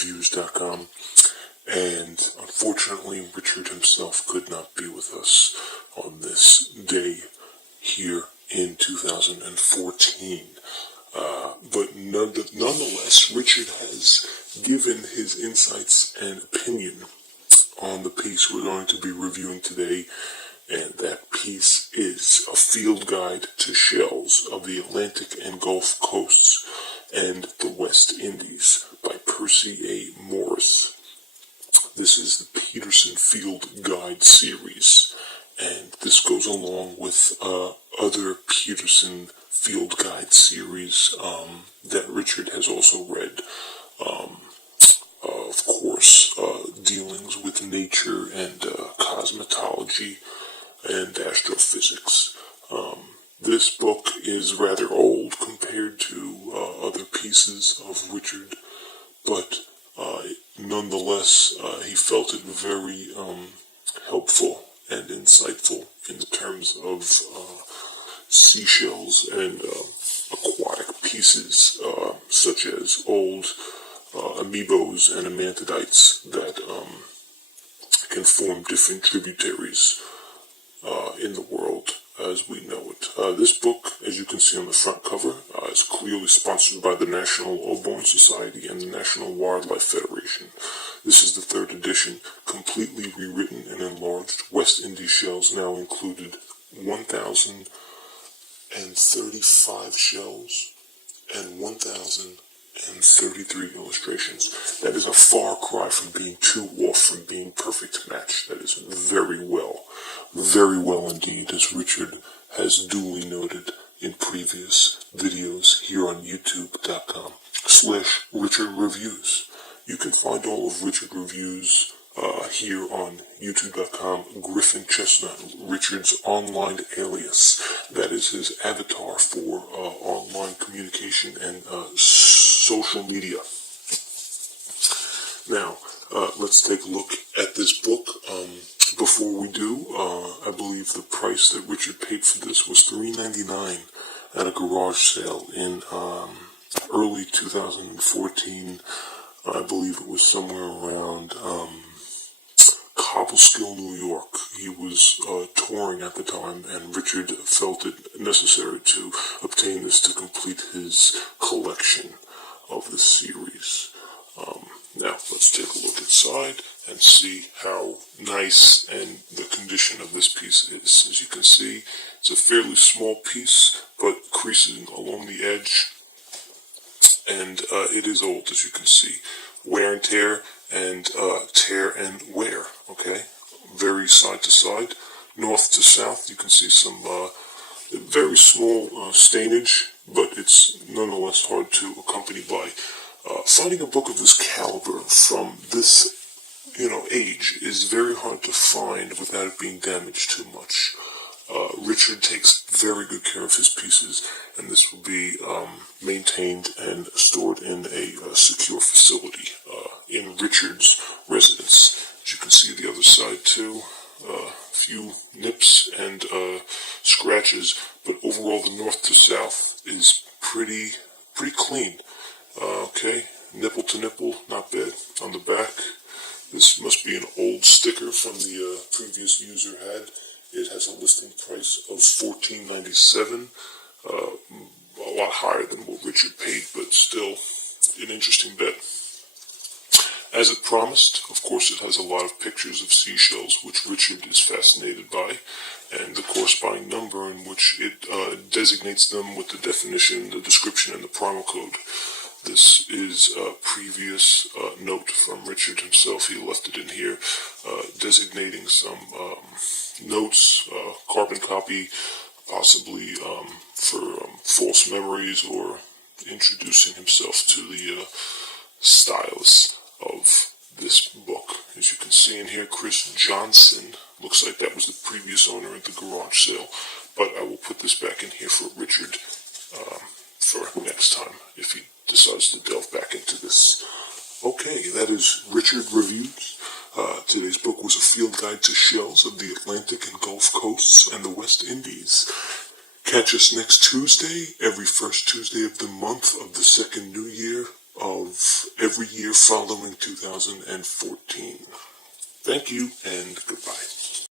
RichardReviews.com. And unfortunately, Richard himself could not be with us on this day here in 2014. But nonetheless, Richard has given his insights and opinion on the piece we're going to be reviewing today, and that piece is A Field Guide to Shells of the Atlantic and Gulf Coasts and the West Indies by Percy A. Morris. This is the Peterson Field Guide series, and this goes along with other Peterson Field Guide series that Richard has also read. Of course, dealings with nature and cosmetology and astrophysics. This book is rather old compared to other pieces of Richard, but nonetheless, he felt it very helpful and insightful in the terms of seashells and aquatic pieces, such as old amoebos and amantidites that can form different tributaries in the world as we know it. This book, as you can see on the front cover, is clearly sponsored by the National Audubon Society and the National Wildlife Federation. This is the third edition, completely rewritten and enlarged. West Indies shells now included 1,035 shells and 1,033 illustrations. That is a far cry from being too off from being perfect match. That is very well indeed, as Richard has duly noted in previous videos here on youtube.com/Richard Reviews. You can find all of Richard Reviews here on youtube.com. Griffin Chestnut, Richard's online alias. That is his avatar for online communication and social media. Now, let's take a look at this book. Before we do, I believe the price that Richard paid for this was $3.99 at a garage sale in early 2014. I believe it was somewhere around Cobleskill, New York. He was touring at the time, and Richard felt it necessary to obtain this to complete his collection of the series. Now, let's take a look inside and see how nice and the condition of this piece is. As you can see, it's a fairly small piece, but creasing along the edge, and it is old, as you can see. Wear and tear and wear, okay? Very side to side. North to south, you can see some very small stainage, but it's nonetheless hard to accompany by. Finding a book of this caliber from this, age is very hard to find without it being damaged too much. Richard takes very good care of his pieces, and this will be maintained and stored in a secure facility in Richard's residence. As you can see the other side too, a few nips and scratches, but overall the north to south is pretty clean. Okay, nipple to nipple, not bad. On the back, this must be an old sticker from the previous user had. It has a listing price of $14.97, a lot higher than what Richard paid, but still an interesting bet. As it promised, of course, it has a lot of pictures of seashells, which Richard is fascinated by, and the corresponding number in which it designates them with the definition, the description, and the promo code. This is a previous note from Richard himself. He left it in here, designating some notes, carbon copy, possibly for false memories, or introducing himself to the stylus of this book. As you can see in here, Chris Johnson, looks like that was the previous owner at the garage sale, but I will put this back in here for Richard for next time if he decides to delve back into this. Okay, that is Richard Reviews. Today's book was A Field Guide to Shells of the Atlantic and Gulf Coasts and the West Indies. Catch us next Tuesday, every first Tuesday of the month of the second new year of every year following 2014. Thank you and goodbye.